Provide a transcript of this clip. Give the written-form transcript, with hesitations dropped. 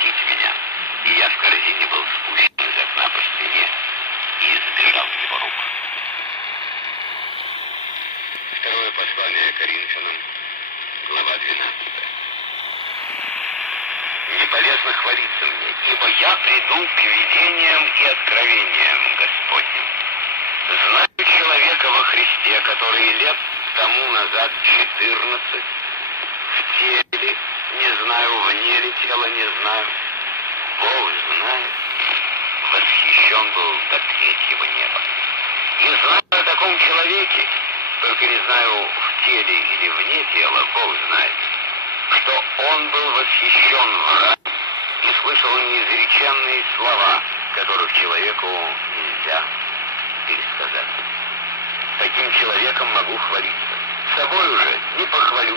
схватить меня, и я в корзине был спущен из окна по стене и сбежал с его рук. Второе послание Коринфянам, глава 12. Не полезно хвалиться мне, ибо я приду к видениям и откровениям Господним. Знаю человека во Христе, который лет тому назад 14, в теле, не знаю, вне ли тела, не знаю, Бог знает, восхищен был до третьего неба. И знаю о таком человеке, только не знаю, в теле или вне тела, Бог знает, что он был восхищен в рай и слышал неизреченные слова, которых человеку нельзя пересказать. Таким человеком могу хвалиться. Собой уже не похвалюсь.